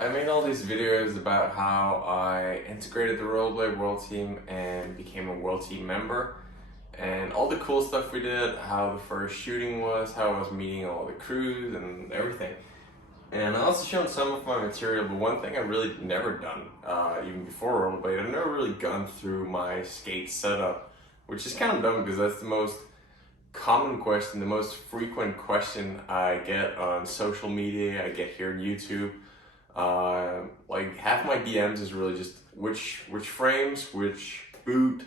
I made all these videos about how I integrated the Rollerblade World Team and became a World Team member, and all the cool stuff we did, how the first shooting was, how I was meeting all the crews and everything. And I also shown some of my material, but one thing I really never done, even before Rollerblade, I've never really gone through my skate setup, which is kind of dumb because that's the most common question, the most frequent question I get on social media, I get here on YouTube. Like half my DMs is really just which frames, which boot,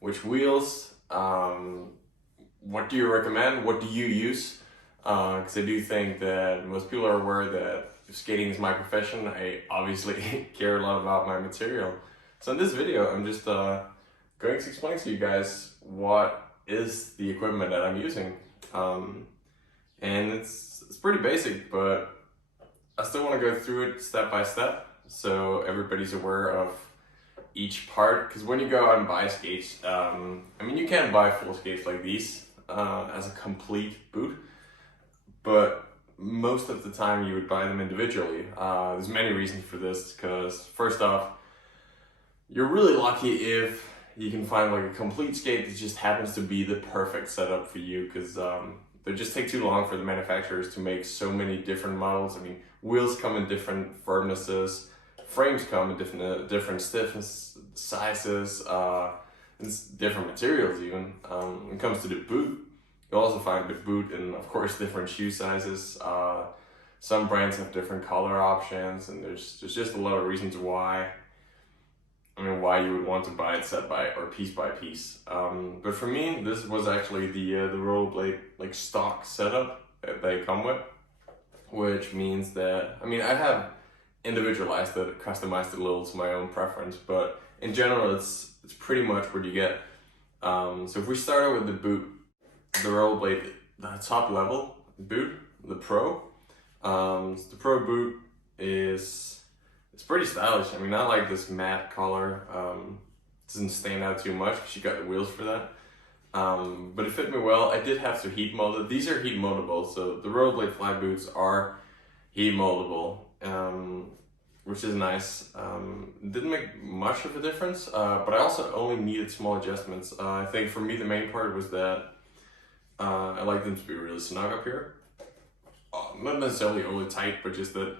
which wheels, what do you recommend, what do you use? Because I do think that most people are aware that if skating is my profession, I obviously care a lot about my material. So in this video, I'm just going to explain to you guys what is the equipment that I'm using. And it's pretty basic, but I still want to go through it step by step so everybody's aware of each part. Because when you go out and buy skates, I mean, you can buy full skates like these as a complete boot, but most of the time you would buy them individually. There's many reasons for this, because first off, you're really lucky if you can find like a complete skate that just happens to be the perfect setup for you, because they just take too long for the manufacturers to make so many different models. I mean, wheels come in different firmnesses, frames come in different stiffness, sizes, and different materials even. When it comes to the boot, you'll also find the boot in, of course, different shoe sizes. Some brands have different color options, and there's just a lot of reasons why. I mean, why you would want to buy it set by or piece by piece. But for me, this was actually the Rollerblade like stock setup that they come with, which means that, I mean, I have individualized it, customized it a little to my own preference, but in general, it's pretty much what you get. So if we start out with the boot, the Rollerblade, the top level boot, the Pro. So the Pro boot it's pretty stylish. I mean, I like this matte color. Doesn't stand out too much because you got the wheels for that. But it fit me well. I did have to heat mold it. These are heat moldable, so the Rollerblade Fly boots are heat moldable, which is nice. Didn't make much of a difference, but I also only needed small adjustments. I think for me the main part was that I like them to be really snug up here. Not necessarily overly tight, but just that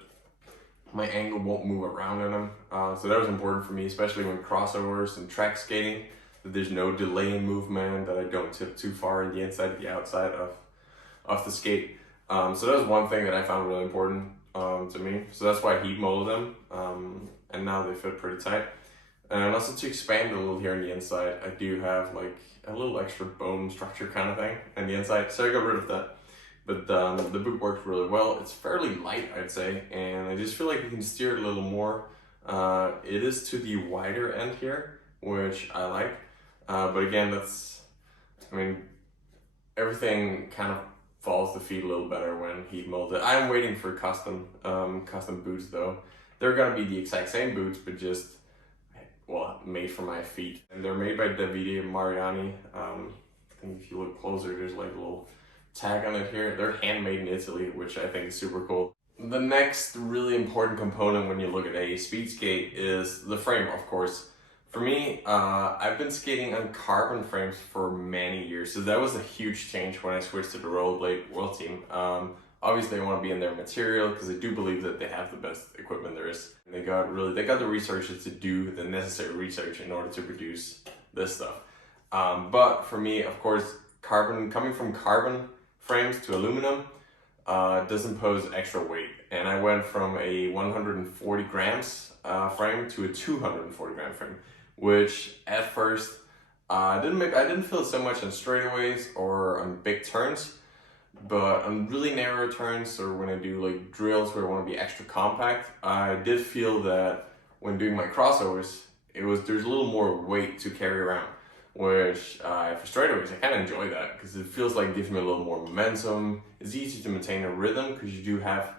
my angle won't move around in them. So that was important for me, especially when crossovers and track skating, that there's no delay in movement, that I don't tip too far in the inside and the outside of the skate. So that was one thing that I found really important to me. So that's why I heat molded them, and now they fit pretty tight. And also to expand a little here on the inside, I do have like a little extra bone structure kind of thing on the inside, so I got rid of that. But the boot works really well. It's fairly light, I'd say, and I just feel like you can steer it a little more. It is to the wider end here, which I like. But again, I mean, everything kind of falls to feet a little better when heat molded. I'm waiting for custom boots though. They're gonna be the exact same boots, but just, well, made for my feet. And they're made by Davide and Mariani. I think if you look closer, there's like a little tag on it here. They're handmade in Italy, which I think is super cool. The next really important component when you look at a speed skate is the frame, of course. For me, I've been skating on carbon frames for many years, so that was a huge change when I switched to the Rollerblade World Team. Obviously I want to be in their material because I do believe that they have the best equipment there is. And they got the researchers to do the necessary research in order to produce this stuff. But for me, of course, coming from carbon frames to aluminum doesn't pose extra weight, and I went from a 140 grams frame to a 240 gram frame, which at first I didn't feel so much on straightaways or on big turns, but on really narrow turns or when I do like drills where I want to be extra compact, I did feel that when doing my crossovers, there's a little more weight to carry around. Which for straightaways, I kind of enjoy that because it feels like it gives me a little more momentum. It's easy to maintain a rhythm because you do have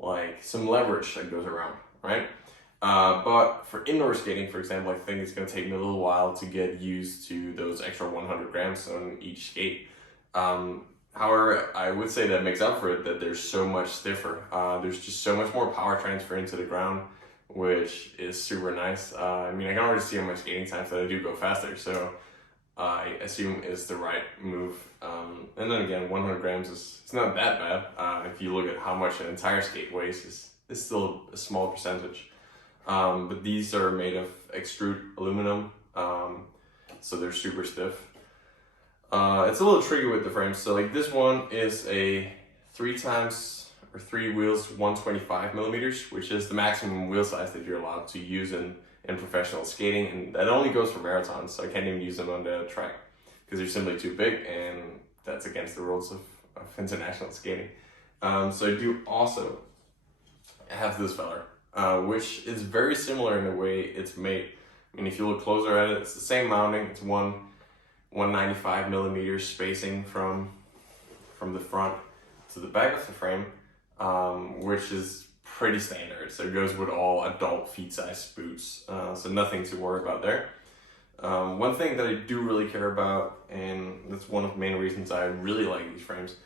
like some leverage that goes around, right? But for indoor skating, for example, I think it's going to take me a little while to get used to those extra 100 grams on each skate. However, I would say that makes up for it that they're so much stiffer. There's just so much more power transfer into the ground, which is super nice. I mean, I can already see on my skating times that I do go faster, so I assume it's the right move. And then again, 100 grams it's not that bad. If you look at how much an entire skate weighs, it's still a small percentage. But these are made of extrude aluminum, so they're super stiff. It's a little tricky with the frames. So like this one is a 3 wheels 125 millimeters, which is the maximum wheel size that you're allowed to use in professional skating, and that only goes for marathons, so I can't even use them on the track because they're simply too big, and that's against the rules of international skating. So I do also have this fella, which is very similar in the way it's made. I mean, if you look closer at it, it's the same mounting. It's 195 millimeters spacing from the front to the back of the frame, which is pretty standard. So it goes with all adult feet size boots, so nothing to worry about there. One thing that I do really care about, and that's one of the main reasons I really like these frames,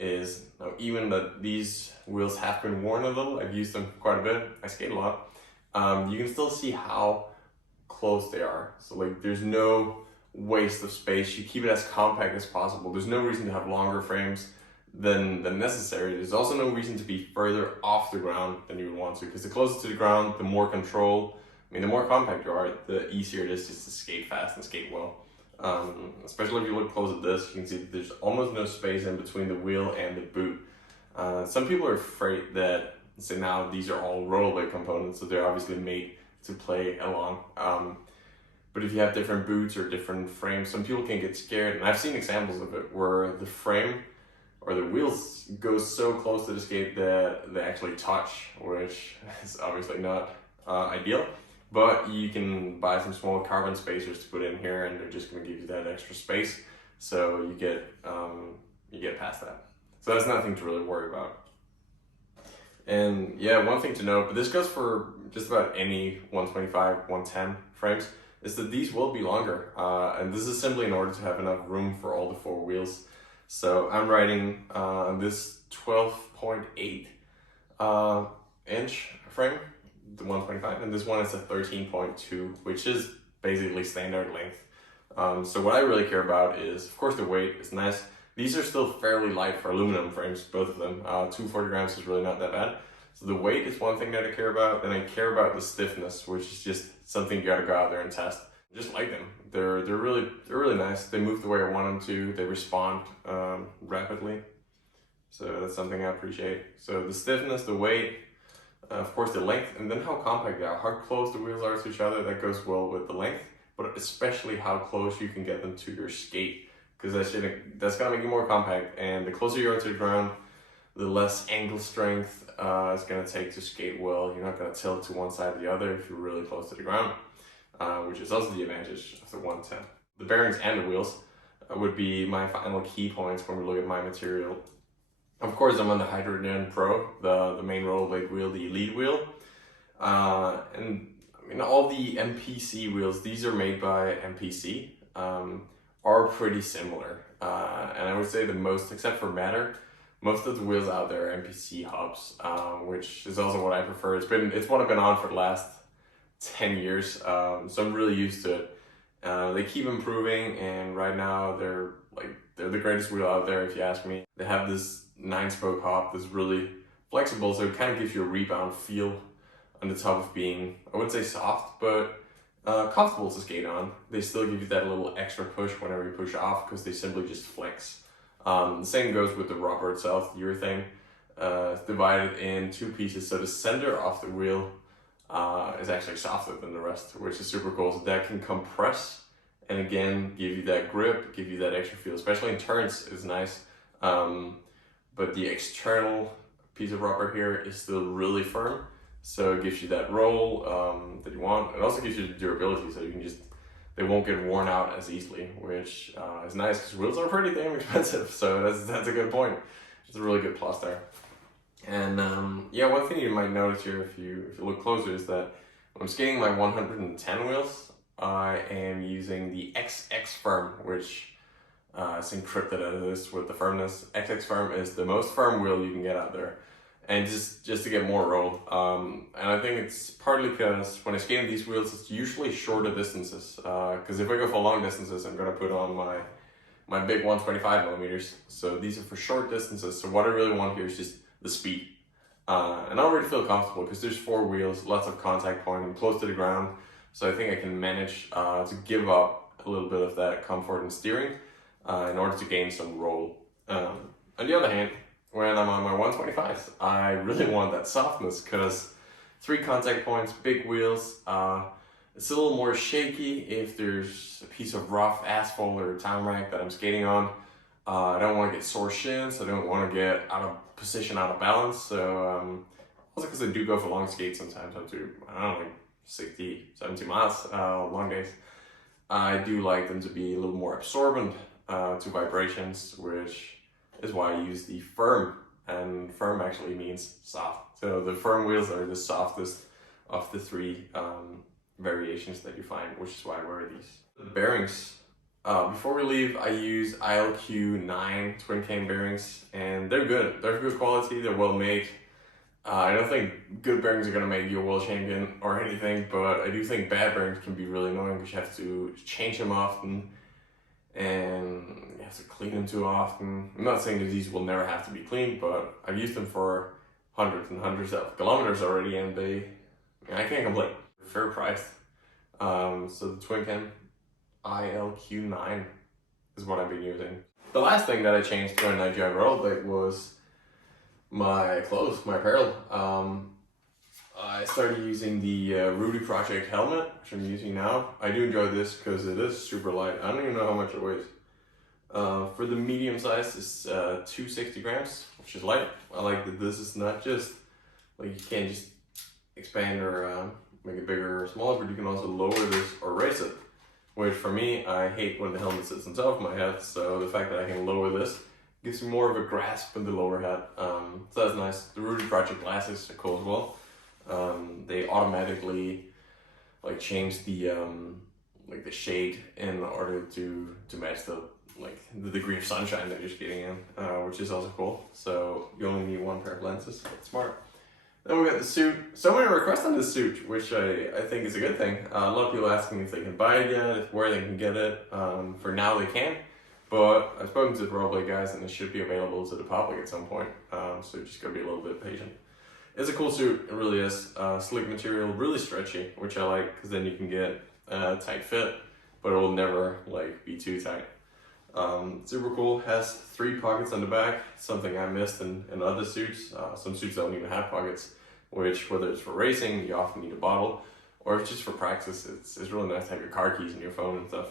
is even that these wheels have been worn a little. I've used them quite a bit. I skate a lot. You can still see how close they are. So like there's no waste of space. You keep it as compact as possible. There's no reason to have longer frames than necessary. There's also no reason to be further off the ground than you would want to, because the closer to the ground, the more control, I mean, the more compact you are, the easier it is just to skate fast and skate well. Especially if you look close at this, you can see that there's almost no space in between the wheel and the boot. Some people are afraid that, say now, these are all rollerblade components, so they're obviously made to play along. But if you have different boots or different frames, some people can get scared, and I've seen examples of it where the frame or the wheels go so close to the skate that they actually touch, which is obviously not ideal. But you can buy some small carbon spacers to put in here, and they're just going to give you that extra space, so you get past that. So that's nothing to really worry about. And yeah, one thing to note, but this goes for just about any 125, 110 frames, is that these will be longer, and this is simply in order to have enough room for all the 4 wheels. So I'm riding this 12.8 inch frame, the 125, and this one is a 13.2, which is basically standard length. So what I really care about is, of course, the weight is nice. These are still fairly light for aluminum frames, both of them. 240 grams is really not that bad. So the weight is one thing that I care about, and I care about the stiffness, which is just something you gotta go out there and test. I just like them. They're really nice. They move the way I want them to. They respond rapidly. So that's something I appreciate. So the stiffness, the weight, of course the length, and then how compact they are, how close the wheels are to each other. That goes well with the length, but especially how close you can get them to your skate, because that's gonna make you more compact. And the closer you are to the ground, the less angle strength it's gonna take to skate well. You're not gonna tilt to one side or the other if you're really close to the ground, which is also the advantage of the 110. The bearings and the wheels would be my final key points when we look at my material. Of course, I'm on the Rollerblade Pro, the main rollerblade wheel, the Elite wheel. And I mean, all the MPC wheels, these are made by MPC, are pretty similar. And I would say the most, except for matter, most of the wheels out there are MPC hubs, which is also what I prefer. It's what I've been on for the last 10 years, so I'm really used to it. They keep improving, and right now they're the greatest wheel out there, if you ask me. They have this 9-spoke hub that's really flexible, so it kind of gives you a rebound feel on the top of being, I wouldn't say soft, but comfortable to skate on. They still give you that little extra push whenever you push off, because they simply just flex. The same goes with the rubber itself, the urethane. It's divided in 2 pieces, so the center of the wheel is actually softer than the rest, which is super cool. So that can compress and again give you that grip, give you that extra feel, especially in turns. It's nice. But the external piece of rubber here is still really firm, so it gives you that roll that you want. It also gives you the durability, so you can they won't get worn out as easily, which is nice because wheels are pretty damn expensive. So that's a good point. It's a really good plus there. And yeah, one thing you might notice here if you look closer is that when I'm skating my 110 wheels, I am using the XXFirm, which as encrypted as it is with the firmness. XXFirm is the most firm wheel you can get out there, and just to get more roll. And I think it's partly because when I skate on these wheels, it's usually shorter distances. Because if I go for long distances, I'm gonna put on my big 125 millimeters. So these are for short distances. So what I really want here is just the speed. And I already feel comfortable because there's 4 wheels, lots of contact point, I'm close to the ground. So I think I can manage to give up a little bit of that comfort in steering in order to gain some roll. On the other hand, when I'm on my 125s, I really want that softness because 3 contact points, big wheels. It's a little more shaky if there's a piece of rough asphalt or tarmac that I'm skating on. I don't want to get sore shins. I don't want to get out of position, out of balance. So also because I do go for long skates sometimes, up to, I don't know, like 60, 70 miles, long days. I do like them to be a little more absorbent to vibrations, which is why I use the firm, and firm actually means soft. So the firm wheels are the softest of the 3 variations that you find, which is why I wear these. The bearings, before we leave, I use ILQ9 twin cam bearings, and they're good. They're good quality, they're well made. I don't think good bearings are going to make you a world champion or anything, but I do think bad bearings can be really annoying because you have to change them often and you have to clean them too often. I'm not saying that these will never have to be cleaned, but I've used them for hundreds and hundreds of kilometers already, and I can't complain. Fair priced. So the twin cam ILQ9 is what I've been using. The last thing that I changed when I joined Rollerblade was my clothes, my apparel. I started using the Rudy Project helmet, which I'm using now. I do enjoy this because it is super light. I don't even know how much it weighs. For the medium size, it's 260 grams, which is light. I like that this is not just, like, you can't just expand or make it bigger or smaller, but you can also lower this or raise it. Which for me, I hate when the helmet sits on top of my head, so the fact that I can lower this gives me more of a grasp in the lower head. So that's nice. The Rudy Project glasses are cool as well. They automatically like change the like the shade in order to match the degree of sunshine that you're skating in, which is also cool. So you only need 1 pair of lenses. That's smart. Then we got the suit. So many requests on this suit, which I think is a good thing. A lot of people asking if they can buy it yet, where they can get it. For now they can, but I've spoken to the Rollerblade guys and it should be available to the public at some point. So you just gotta be a little bit patient. It's a cool suit, it really is. Slick material, really stretchy, which I like because then you can get a tight fit, but it will never like be too tight. Super cool, has 3 pockets on the back, something I missed in other suits. Some suits don't even have pockets, which whether it's for racing, you often need a bottle, or if it's just for practice, it's really nice to have your car keys and your phone and stuff,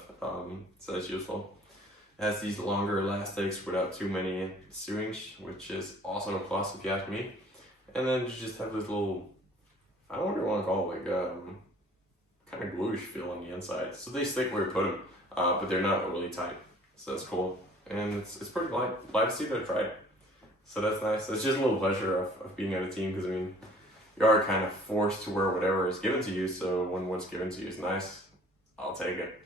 so that's useful. It has these longer elastics without too many sewings, which is also a plus if you ask me. And then you just have this little, I don't know what you want to call it, like kind of gluish feel on the inside. So they stick where you put them, but they're not overly tight. So that's cool. And it's pretty light. Glad to see that I tried. So that's nice. It's just a little pleasure of being on a team because, I mean, you are kind of forced to wear whatever is given to you. So when what's given to you is nice, I'll take it.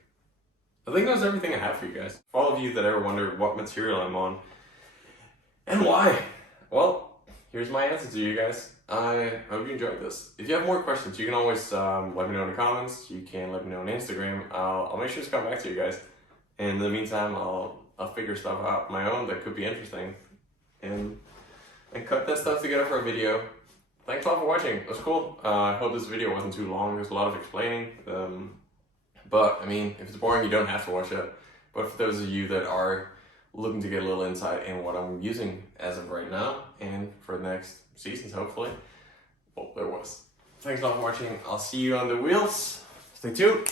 I think that's everything I have for you guys. For all of you that ever wonder what material I'm on and why, well, here's my answer to you guys. I hope you enjoyed this. If you have more questions, you can always let me know in the comments. You can let me know on Instagram. I'll make sure to come back to you guys. In the meantime, I'll figure stuff out my own that could be interesting and cut that stuff together for a video. Thanks a lot for watching. It was cool. I hope this video wasn't too long. There's a lot of explaining. But I mean, if it's boring, you don't have to watch it. But for those of you that are looking to get a little insight in what I'm using as of right now and for the next seasons, hopefully, well, there was. Thanks a lot for watching. I'll see you on the wheels. Stay tuned.